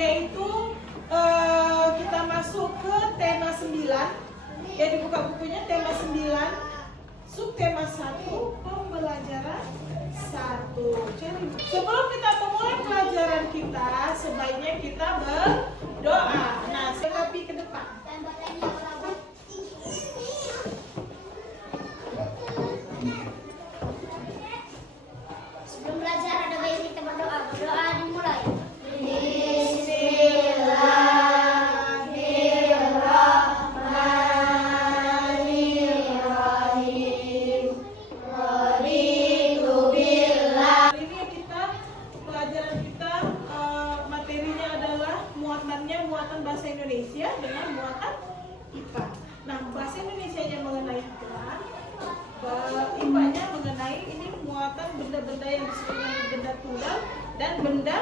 yaitu kita masuk ke tema 9. Ya, dibuka bukunya tema 9, subtema 1, pembelajaran 1. Jadi sebelum kita memulai pelajaran kita, sebaiknya kita berdoa. Nah, sikapi ke depan. Sebelum belajar ada baiknya kita berdoa. Berdoa dimulai. Muatan bahasa Indonesia dengan muatan IPA. Nah, bahasa Indonesianya mengenai iklan, IPA-nya mengenai ini muatan benda-benda yang disebut dengan benda tunggal dan benda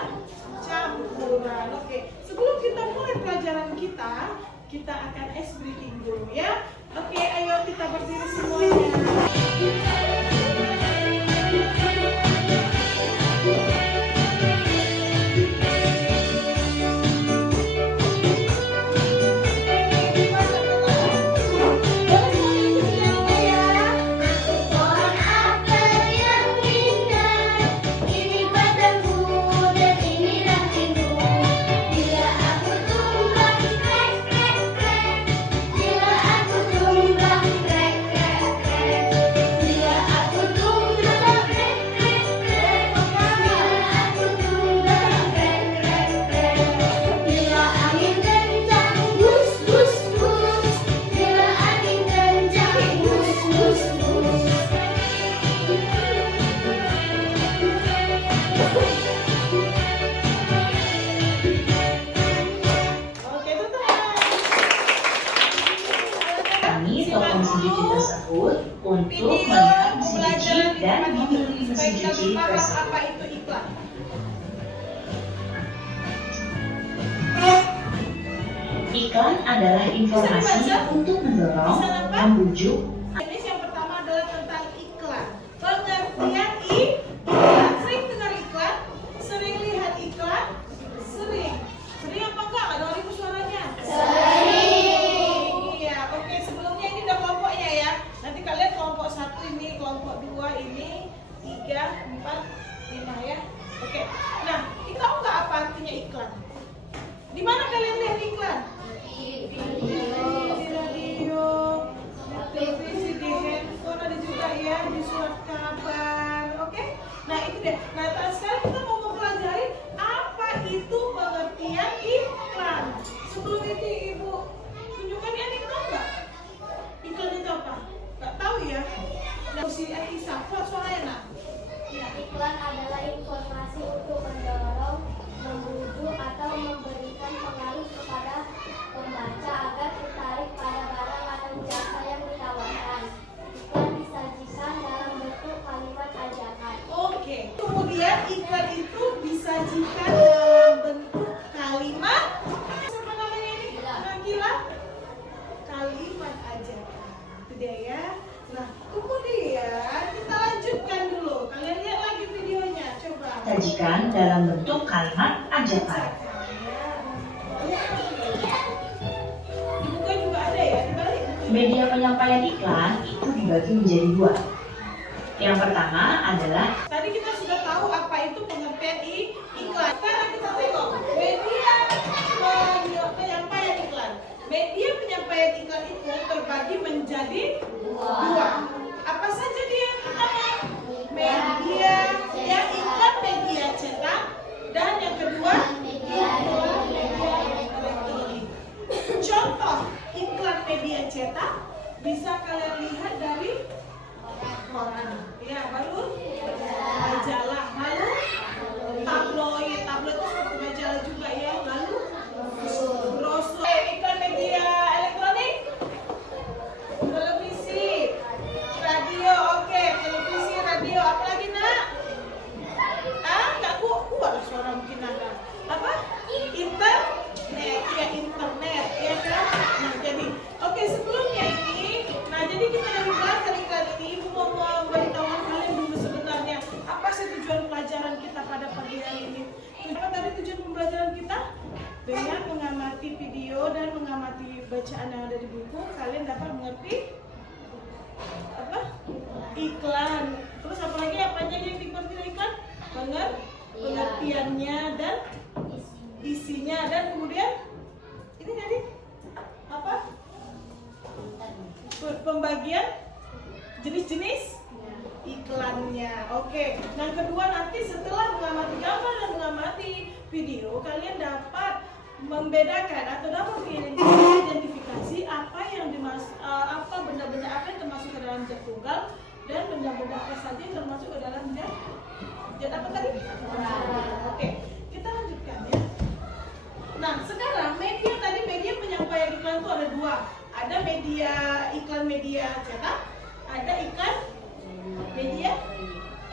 campuran. Oke, sebelum kita mulai pelajaran kita akan ice breathing dulu ya. Oke, ayo kita berdiri semuanya. Toko mesin cuci tersebut untuk melihat mesin cuci dan memilih mesin cuci tersebut. Apa itu iklan? Iklan adalah informasi untuk mendorong, membujuk. Ini yang pertama adalah tentang iklan. Pengertian iklan. Sering dengar iklan? Sering lihat iklan? Sering. Sering apa enggak? Ada orang suaranya? Sering. Iya, oke. Sebelumnya ini udah kelompoknya ya. Nanti kalian kelompok 1 ini, kelompok 2 ini, 3, 4, 5 ya. Oke. Nah, tahu nggak apa artinya iklan? Di mana kalian lihat iklan? Di radio, di televisi, di handphone, ada juga ya di surat kabar. Oke? Nah, itu deh. Nah, sekarang kita mau mempelajari apa itu pengertian iklan. Sebelum itu Ibu tunjukkan ya, nih, tahu nggak? Iklan itu apa? Nggak tahu ya? Nah, si Elisa, suaranya nak. Ya, iklan adalah informasi untuk mendorong, membujuk atau memberikan pengaruh kepada pembaca agar tertarik pada barang atau jasa yang ditawarkan. Iklan disajikan dalam bentuk kalimat ajakan. Oke. Kemudian iklan itu disajikan dalam bentuk kalimat. Apa namanya ini? Nagila? Kalimat ajakan. Itu dia ya. Nah, kemudian kita lanjutkan dulu. Kalian lihat lagi videonya, coba. Sajikan dalam bentuk kalimat ajakan. Di buku juga ada ya, dibalik. Media penyampaian iklan itu dibagi menjadi 2. Yang pertama adalah Tadi kita sudah tahu apa itu pengertian iklan. Sekarang kita tengok media penyampaian iklan. Media penyampaian iklan itu terbagi menjadi 2. Apa saja dia yang pertama? Media yang iklan media cetak, dan yang kedua media elektronik. Contoh iklan media cetak bisa kalian lihat dari koran, ya, baru majalah, lalu tabloid itu seperti majalah juga ya, lalu brosur. Iklan media elektronik, televisi, radio, oke, televisi, radio, apa lagi nak? Nggak kuat suara mungkin ada. Apa? Internet, ya internet, ya kan? Nah jadi, oke, sebelumnya ini, nah jadi kita dari belajar iklan ini, Ibu mau memberitahu kalian dulu sebenarnya apa sih tujuan pelajaran kita pada pagi hari ini? Apa tadi tujuan pembelajaran kita? bacaan yang ada di buku, kalian dapat mengerti apa? Iklan. Terus apalagi apa aja yang dimengerti dari iklan? Pengertiannya dan isinya, dan kemudian ini tadi apa? Pembagian jenis-jenis iklannya. Oke. Yang kedua, nanti setelah mengamati gambar dan mengamati video, kalian dapat membedakan atau dapat mengidentifikasi apa yang apa benda-benda apa yang termasuk ke dalam zat tunggal dan benda-benda apa saja yang termasuk ke dalam zat apa tadi? Oke. Kita lanjutkan ya. Nah, sekarang media tadi, media penyampaian iklan itu ada dua. Ada media iklan media cetak, ada iklan media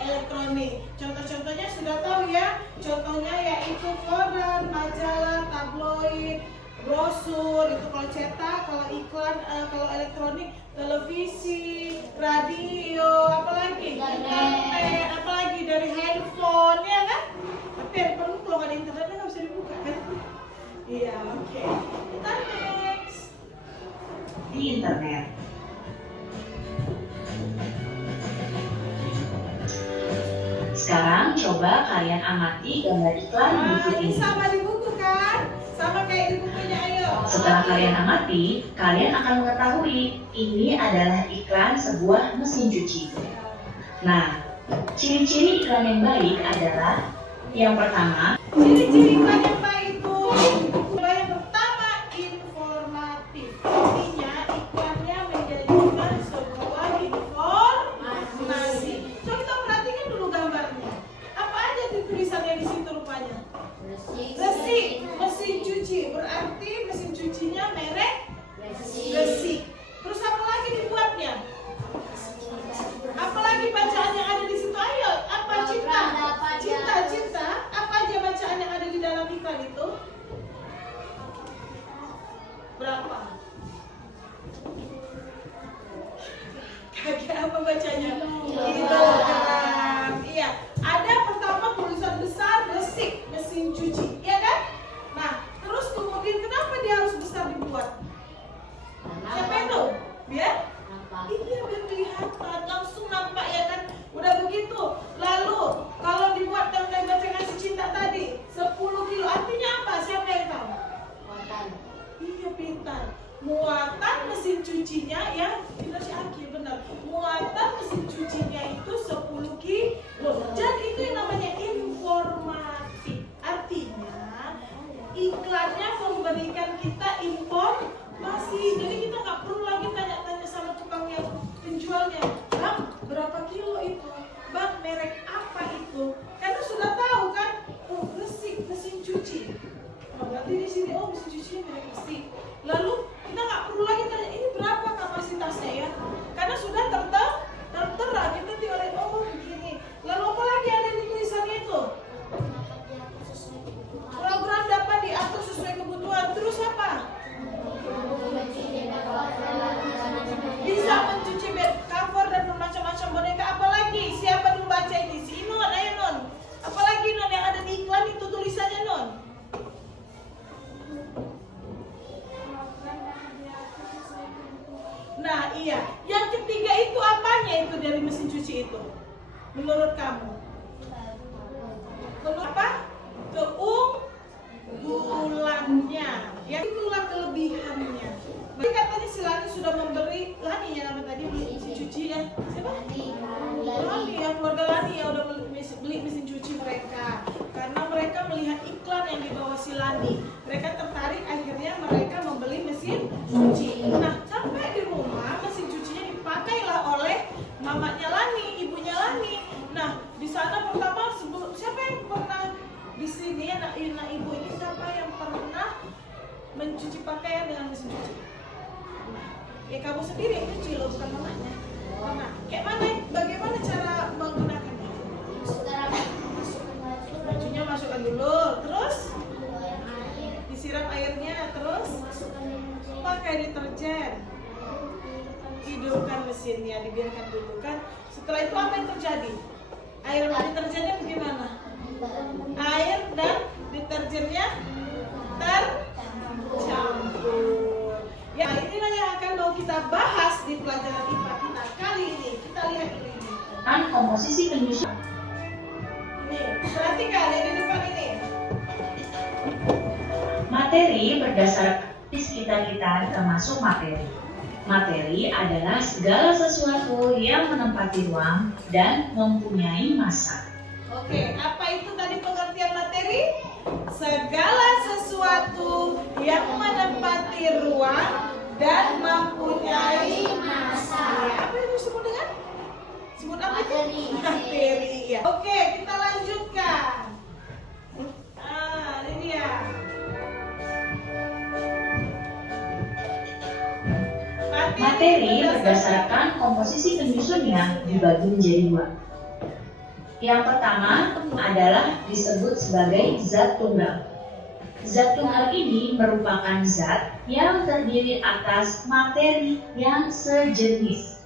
elektronik. Contoh-contohnya sudah tahu ya. Contohnya yaitu koran, majalah, tabloid, brosur. Itu kalau cetak, kalau iklan, kalau elektronik, televisi, radio, apalagi internet, apalagi dari handphone, ya kan? Tapi handphone kalau nggak ada internetnya nggak bisa dibuka kan? Iya, oke. Kita next. Di internet. Sekarang coba kalian amati gambar iklan di buku Ini ini. sama di buku kan? Sama kayak di bukunya, ayo. Setelah kalian amati, kalian akan mengetahui ini adalah iklan sebuah mesin cuci. Nah, ciri-ciri iklan yang baik adalah yang pertama, Ciri-ciri iklan yang baik itu yang pertama informatif. Artinya iklannya menjadikan sebuah informasi. So kita perhatikan dulu gambarnya. Apa aja tulisannya di situ rupanya? Resik, mesin cuci. Berarti mesin cucinya merek Resik. Terus apa lagi dibuatnya? Apalagi bacaan yang ada di situ? Ayo, apa cinta? Cinta. Apa aja bacaan yang ada di dalam iklan itu? Berapa? Kakek apa bacanya? Kilogram. Iya. Ada pertama tulisan besar Resik mesin cuci, ya kan? Nah, terus kemudian kenapa dia harus besar dibuat? Siapa itu? Biar? Iya, biar kelihatan, langsung nampak ya kan? Udah begitu. Lalu kalau dibuat yang kayak baca si cinta tadi 10 kilo, artinya apa? Siapa yang tahu? Iya, pintar. Muatan mesin cucinya yang kita si Aki benar. Muatan mesin cucinya itu 10 kilo. Jadi itu yang namanya informatif. Artinya iklannya memberikan kita informasi. Jadi kita nggak perlu lagi tanya-tanya sama tukang yang penjualnya. Bang, berapa kilo itu? Bang, merek apa itu? Karena sudah tahu kan? Oh, Resik mesin cuci. Oh, berarti di sini mesin cuci merek Resik. Lalu kita nggak perlu lagi tanya ini berapa kapasitasnya ya? Karena sudah tertera kita tinggal lihat begini. Lalu apa lagi ada di tulisannya itu? Program dapat diatur sesuai kebutuhan. Terus apa? Bisa mencuci bed cover dan bermacam-macam boneka. Apalagi siapa dulu baca ini? Si Non, ayo Non. Apalagi Non yang ada di iklan itu tulisannya Non? Nah iya, yang ketiga itu apanya itu dari mesin cuci itu? Menurut kamu? Menurut apa? Keunggulannya. Yang itulah kelebihannya. Berarti katanya si Lani sudah memberi, Lani ya nama tadi beli mesin cuci ya? Siapa? Lani ya, keluarga Lani ya udah beli mesin cuci mereka. Karena mereka melihat iklan yang dibawa si Lani. Mereka tertarik, akhirnya mereka membeli mesin cuci. Nah, sampai di rumah mesin cucinya dipakailah oleh mamanya Lani, ibunya Lani. Nah, di sana pertama siapa yang pernah di sini anak ibu ini siapa yang pernah mencuci pakaian dengan mesin cuci? Ya kamu sendiri yang cuci loh, bukan mamanya. Nah, kayak mana? Bagaimana cara menggunakannya? Bajunya masukkan dulu, terus disiram airnya, terus pakai deterjen, hidupkan mesinnya, dibiarkan dulu kan. Setelah itu apa yang terjadi? Air dan deterjennya bagaimana? Air dan deterjennya tercampur. Ya, komposisi penyusun. Ini, perhatikan yang di depan ini. Materi berdasarkan sekitar kita termasuk materi. Materi adalah segala sesuatu yang menempati ruang dan mempunyai massa. Oke, apa itu tadi pengertian materi? Segala sesuatu yang menempati ruang dan mempunyai massa. Ya, apa yang disebut dengan? Sebut apa itu? Materi. Materi. Ya. Oke, kita lanjutkan. Ini dia. Materi berdasarkan komposisi penyusunnya dibagi menjadi dua. Yang pertama adalah disebut sebagai zat tunggal. Zat tunggal ini merupakan zat yang terdiri atas materi yang sejenis.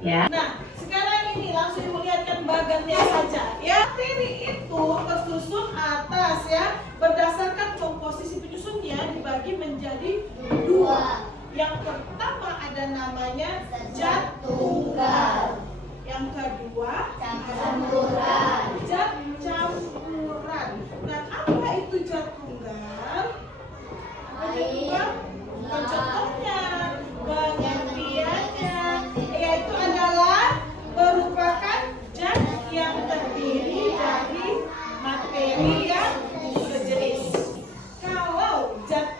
Ya. Nah, sekarang ini langsung melihatkan bagannya saja. Ya, materi itu tersusun atas ya, berdasarkan komposisi penyusunnya dibagi menjadi dua. Yang pertama ada namanya zat tunggal. Yang kedua Campuran. zat campuran. Nah, apa itu zat tunggal? Apa zat tunggal? Bukan contohnya, pengertiannya, yaitu adalah merupakan zat yang terdiri dari materi yang sejenis. Kalau zat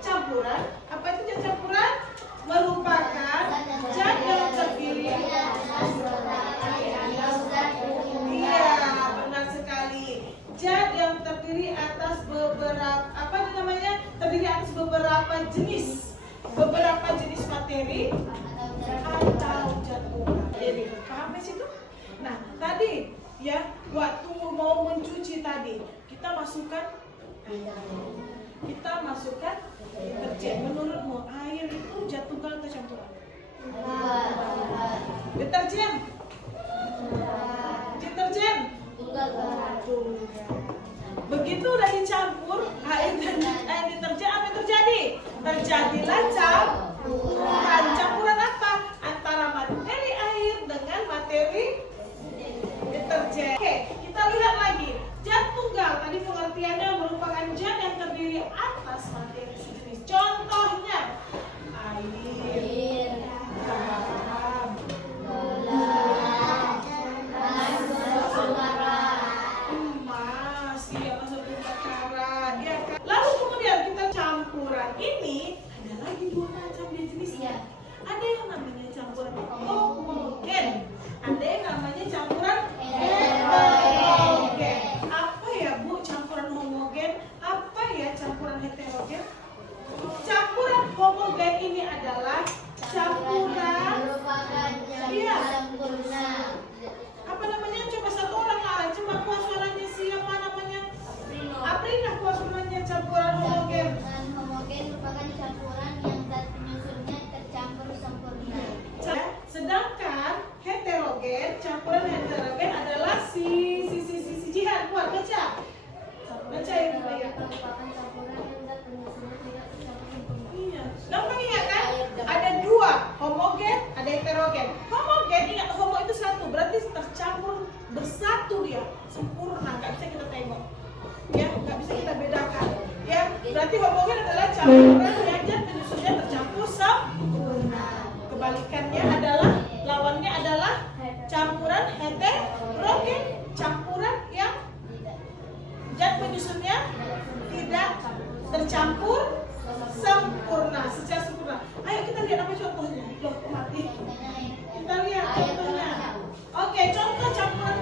campuran, apa itu zat campuran? Merupakan zat yang terdiri. Iya, benar sekali. Zat yang terdiri atas beberapa, apa namanya? Terdiri atas beberapa jenis materi atau zat tunggal. Jadi, paham di situ? Nah, tadi ya, waktu mau mencuci tadi, kita masukkan deterjen. Menurutmu air itu zat tunggal atau campuran? Deterjen. Tunggal. Begitu udah dicampur air dan deterjen, apa yang terjadi? Terjadilah campuran apa? Antara materi air dengan materi deterjen. Oke, kita lihat lagi. Zat tunggal tadi pengertiannya merupakan zat yang terdiri atas materi sejenis. Contohnya air, garam, emas, ya masuk karat, ya kan? Lalu kemudian kita campuran ini ada lagi dua macam jenisnya. Ada yang namanya campuran homogen, ada yang namanya campuran heterogen. Apa ya Bu campuran homogen? Apa ya campuran heterogen? Campuran homogen ini adalah campuran. Iya. Apa namanya? Coba satu orang lah. Coba kuat suaranya siapa namanya? Aprina kuat suaranya campuran homogen. Homogen merupakan campuran yang zat penyusunnya tercampur sempurna. Sedangkan heterogen, campuran heterogen adalah si Jihan kuat baca. Baca ya Bu ya. Merupakan campuran yang zat penyusunnya tidak tercampur sempurna. Iya. Gampang ingat kan? Ada dua, homogen, ada heterogen. Homogen, ingat homo itu satu, berarti tercampur bersatu dia, sempurna, nggak bisa kita tengok, ya, nggak bisa kita bedakan, ya. Berarti homogen adalah campuran yang zat penyusunnya tercampur sempurna. Kebalikannya adalah, lawannya adalah campuran heterogen, campuran yang zat penyusunnya tidak tercampur sempurna, secara sempurna. Ayo kita lihat apa contohnya. Loh, kok mati? Kita lihat contohnya. Oke, contoh campuran.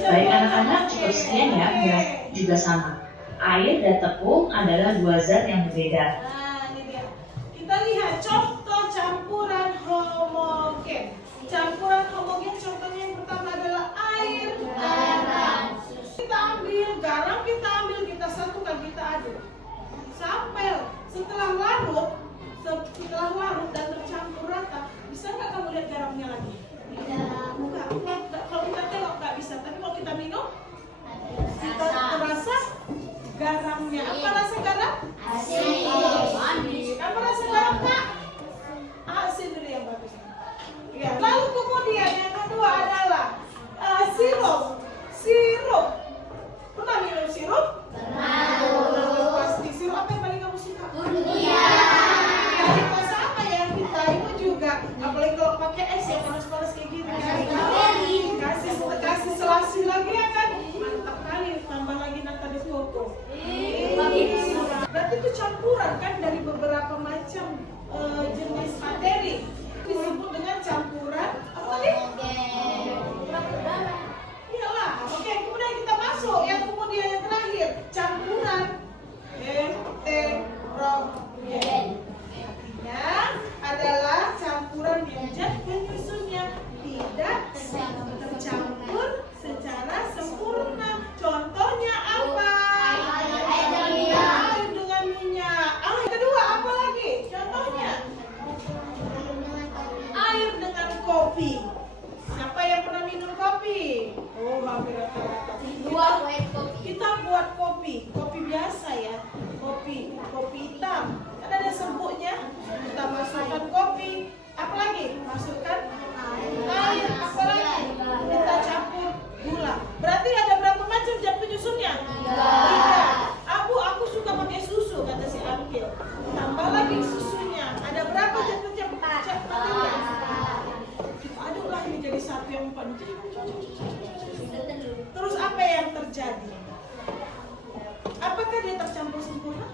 Baik anak-anak, cukup sekian ya, biar juga sama. Air dan tepung adalah dua zat yang berbeda. Nah, ini dia. Kita lihat contoh campuran homogen. Campuran homogen contohnya yang pertama adalah air, garam. Kita ambil garam, kita satukan, kita aduk. Sampai setelah larut dan tercampur rata, bisa nggak kamu lihat garamnya lagi? Enggak. Kalau kita tengok nggak bisa, tapi kalau kita minum, kita terasa garamnya. Apa rasa garam? Asin. macam jenis materi disebut dengan campuran apa nih? Iyalah. Oke, kemudian kita masuk yang kemudian yang terakhir, campuran heterogen. Artinya adalah campuran yang zat penyusunnya tidak tercampur secara sempurna. Contohnya apa? Air dengan minyak. Yang kedua apa lagi? Contohnya air dengan kopi. Siapa yang pernah minum kopi? Oh, hampir rata-rata. Kita buat kopi biasa ya. Kopi hitam. Kan ada serbuknya. Kita masukkan kopi. Apa lagi? Masukkan air. Apa lagi? Kita campur gula. Berarti ada berapa macam zat penyusunnya? 3. Aku suka pakai susu, kata si Akil. Tambah lagi susunya. Ada berapa zat materinya? Aduklah ini jadi satu yang empat. Terus apa yang terjadi? Apakah dia tercampur sempurna?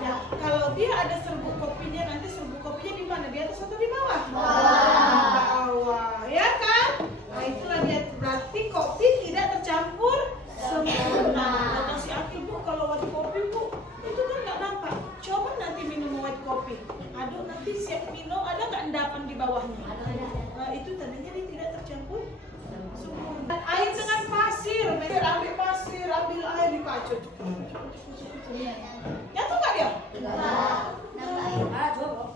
Ya, kalau dia ada serbuk kopinya, nanti serbuk kopinya di mana? Di atas atau di bawah? Bawah, ya kan? Nah, itulah dia. Berarti kopi tidak tercampur sempurna. Kata si Akil, Bu, kalau white kopi, Bu, itu kan nggak nampak. Coba nanti minum white kopi. Aduk nanti siap minum, ada nggak endapan di bawahnya? Nah, itu tandanya dia tidak tercampur sempurna. Air dengan pasir, ambil pasir, ambil air dipacul. Jatuh nggak dia?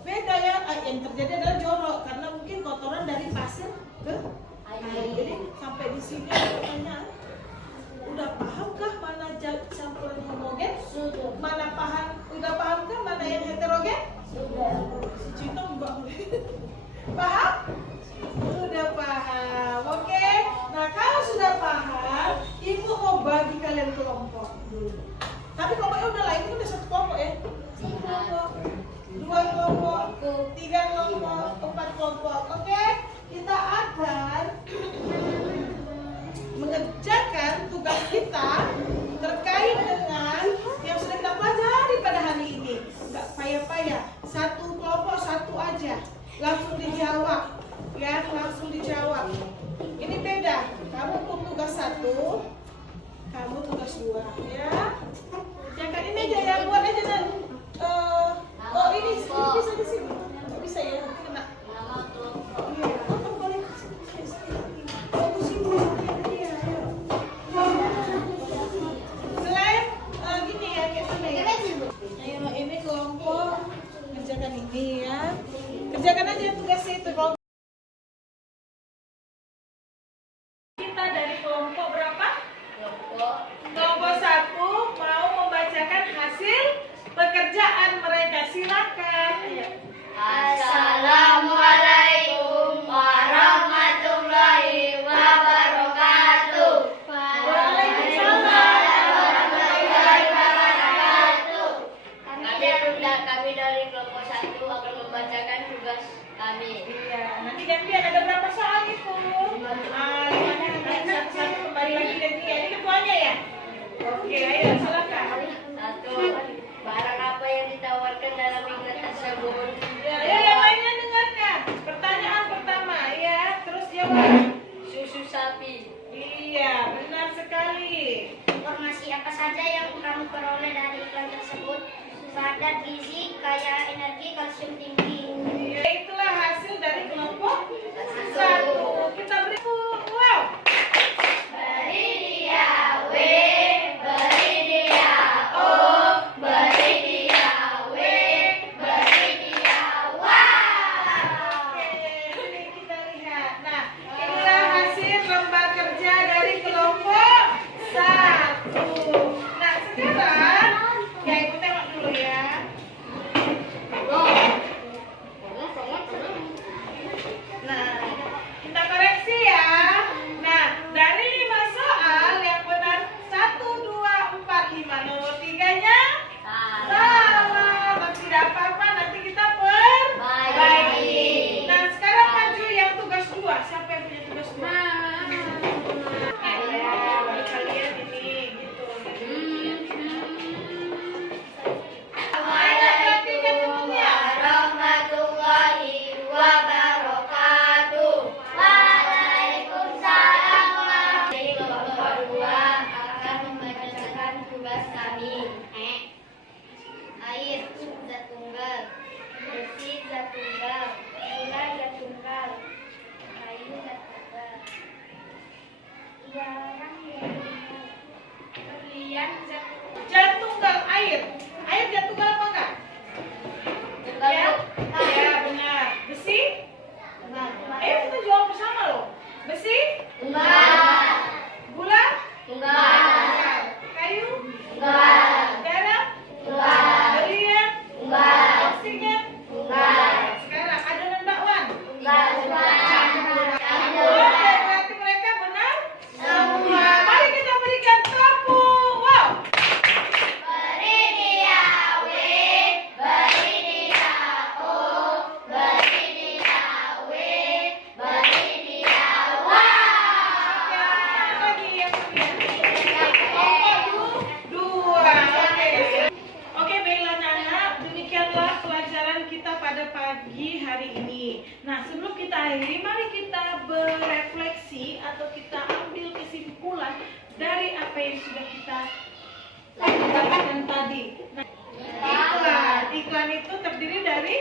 Beda ya, yang terjadi adalah jorok karena mungkin kotoran dari pasir ke air. Jadi sampai di sini pertanyaan, udah pahamkah mana campuran homogen? Mana udah pahamkah mana yang heterogen? Si Cito enggak. Paham? Udah paham, oke? Nah, kalau sudah paham, ibu mau bagi kalian kelompok dulu. Tapi kelompoknya udah lah, itu udah satu kelompok ya. 2 kelompok, 3 kelompok, 4 kelompok, oke? Kita akan mengerjakan tugas kita terkait dengan yang sudah kita pelajari pada hari ini. Enggak payah-payah, satu kelompok satu aja, langsung dijawab. Ya, langsung dijawab. Ini beda. Kamu tugas 1, kamu tugas 2, ya. Jangan ini aja ya, buat aja dan oh ini bisa di sini. Bisa ya, kena. Iya. Oh, boleh. Oh, di sini. Iya, ayo. Selain gini ya, kayak mana ya? Ayo, ini kelompok kerjakan ini ya. Kerjakan aja tugasnya itu. Kita dari kelompok berapa? Kelompok 1 mau membacakan hasil pekerjaan mereka. Silakan. Assalamualaikum warahmatullahi wabarakatuh. Waalaikumsalam warahmatullahi wabarakatuh. Kami dari kelompok 1 akan membacakan tugas kami. Iya, nanti gantian ada berapa soal itu? Satu-satu kembali lagi gantian. Ini ketuanya ya? Oke, ayo silakan. 1. Barang apa yang ditawarkan dalam iklan tersebut? Ya, yang lainnya dengarkan. Pertanyaan pertama, ya. Terus jawab. Susu sapi. Iya, benar sekali. Informasi apa saja yang kamu peroleh dari iklan tersebut? Padat gizi, kaya energi, kalsium tinggi. Ya, itulah hasil dari kelompok 1. Kita beri wow. Beri dia W, beri dia O, beri dia W, beri dia wow. Oke, ini kita lihat. Nah, inilah hasil lomba kerja dari kelompok 1. Nah, sekarang ya ibu tengok dulu ya. Nah, kita koreksi ya. Dua. Oke, baiklah Nana, demikianlah pelajaran kita pada pagi hari ini. Nah, sebelum kita akhiri, mari kita berefleksi atau kita ambil kesimpulan dari apa yang sudah kita lakukan tadi. Nah, iklan itu terdiri dari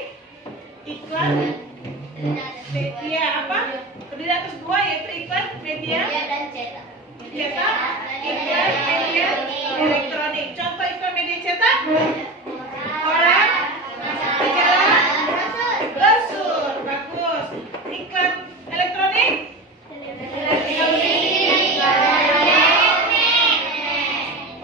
iklan media apa? Terdiri atas dua, yaitu iklan media dan cetak. cetak, iklan media elektronik. Contoh iklan media cetak: koran, majalah, brosur. Bagus. Iklan elektronik: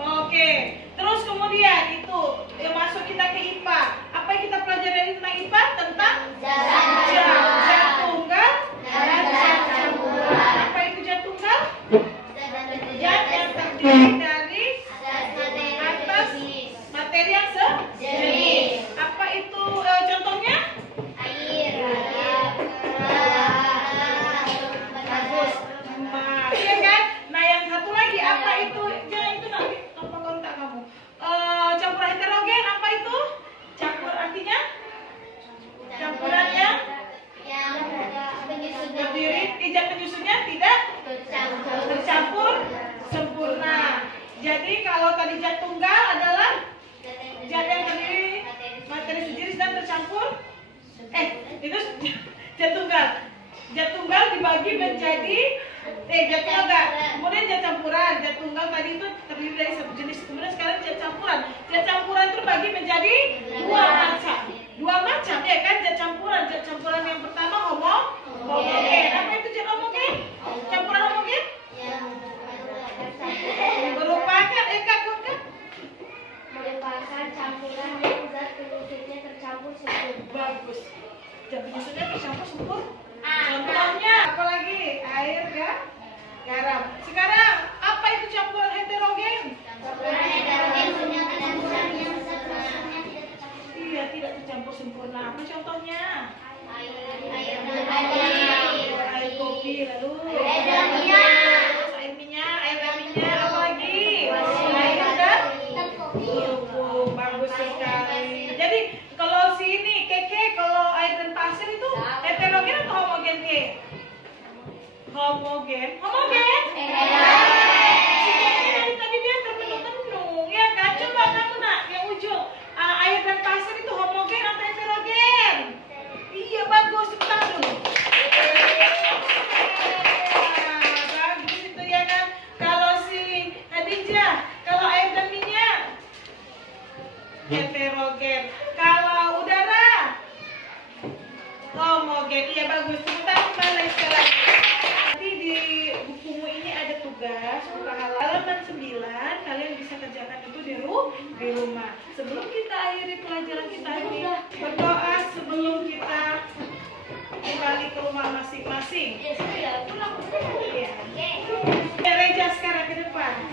oke. Terus kemudian itu yang masuk kita ke IPA. Apa yang kita pelajari tentang IPA? Tentang zat tunggal, zat campuran. Apa itu zat tunggal? Zat yang terdiri dari atas materi yang sejenis. Apa itu contohnya? Iya kan? Nah, yang satu lagi apa itu? Jangan itu nanti apa kontak kamu. Campuran heterogen apa itu? Campur artinya? Campurannya terdiri, zat penyusunnya tidak tercampur sempurna. Jadi kalau tadi zat tunggal adalah zat yang terdiri materi sejenis dan tercampur. Itu zat tunggal. Zat tunggal dibagi menjadi zat tunggal. Kemudian zat campuran. Zat tunggal tadi itu terdiri dari satu jenis. Kemudian sekarang zat campuran. Zat campuran itu terbagi menjadi dua macam. Dua macam ya kan zat campuran. Zat campuran yang pertama homogen. Apa itu zat homogen? Campuran homogen merupakan merupakan campuran yang zat penyusunnya tercampur sempurna. bagus. Zat penyusunnya tercampur sempurna. Contohnya apa lagi? Air, garam. Sekarang apa itu campuran heterogen? Campuran heterogen punya campuran yang zat penyusunnya tidak tercampur. Iya, tidak tercampur sempurna. Apa contohnya? Air Kopi, lalu air dan minyak. air minyak, apa lagi? Air dan bagus sekali. Jadi kalau sini Keke, kalau air dan pasir itu heterogen atau homogen, Ke? Homogen. Si Keke dari tadi dia termenung-menung, ya kan? Coba kamu nak, yang ujung. Air dan pasir itu homogen atau heterogen? Iya, bagus. Tepuk tangan dulu. Bagus itu ya kan. Kalau si Khadijah, kalau air dan minyak heterogen. Kalau udara homogen. Iya, bagus. Tepuk tangan kembali sekarang. Nanti di bukumu ini ada tugas buka halaman 9. Kalian bisa kerjakan itu di rumah. Sebelum kita akhiri pelajaran kita ini, berdoa sebelum kita kembali ke rumah masing-masing. Ya. Reja sekarang ke depan.